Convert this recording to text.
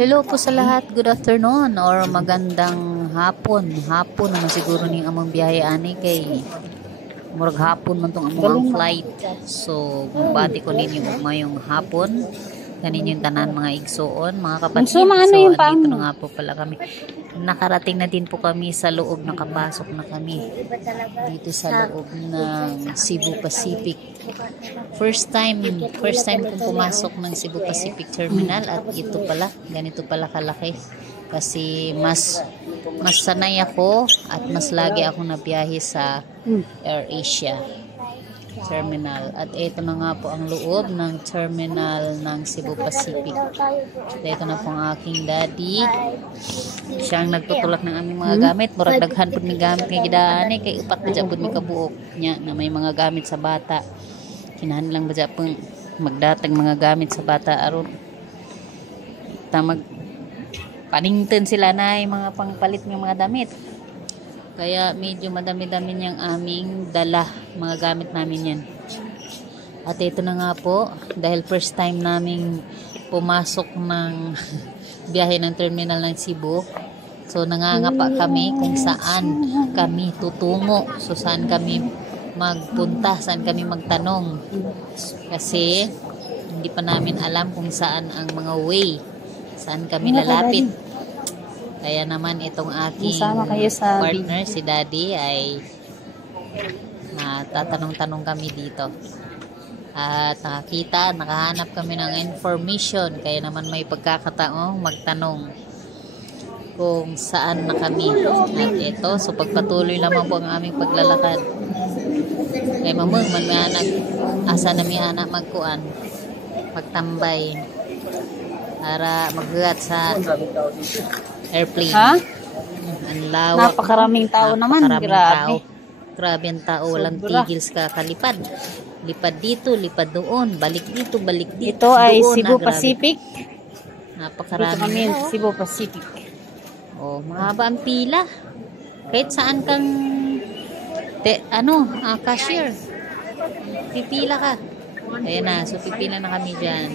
Hello po sa lahat. Good afternoon or magandang hapon. Hapon naman siguro ni among biyahe ani kay murag hapon man tong among flight. So, bati ko ninyo mayong hapon. Kanin yung tanan mga igsoon, mga kapatid. So, andito na nga po pala kami. Nakarating na din po kami sa loob, nakapasok na kami dito sa loob ng Cebu Pacific. First time kong pumasok ng Cebu Pacific Terminal at ito pala, ganito pala kalaki. Kasi mas sanay ako at mas lagi ako nabiyahe sa AirAsia Terminal. At ito na nga po ang loob ng terminal ng Cebu Pacific. At ito na po ang aking daddy. Siya ang nagtutulak ng aming mga gamit. Murag daghan po may gamit nga gidaan kay upat na dyan po may kabuok niya na may mga gamit sa bata. Kinahan lang ba dyan po magdatag mga gamit sa bata aron tamag panington sila na yung mga pangpalit ng mga damit. Kaya medyo madami-dami niyang aming dala, mga gamit namin yan. At ito na nga po, dahil first time naming pumasok ng biyahe ng terminal ng Cebu. So nangangapa kami kung saan kami tutungo. So saan kami magpunta, saan kami magtanong. Kasi hindi pa namin alam kung saan ang mga way, saan kami lalapit. Kaya naman itong aking partner, si Daddy, ay tatanong-tanong kami dito. At nakahanap kami ng information. Kaya naman may pagkakataong magtanong kung saan na kami. At ito, so pagpatuloy naman po ang aming paglalakad. Kaya mamang manmahanap, asa na may anak magkuan, magtambay para maghugat sa airplane. Ha? Ang lawak. Napakaraming tao naman. Grabe. Grabe ang tao. Walang tigil sa kalipad. Lipad dito, lipad doon. Balik dito, balik dito. Ito ay doon, Cebu Pacific. Napakarami. Dito kami, Cebu Pacific. Oh, mahaba ang pila. Kahit saan kang cashier. Pipila ka. Ayan na. So, pipila na kami dyan.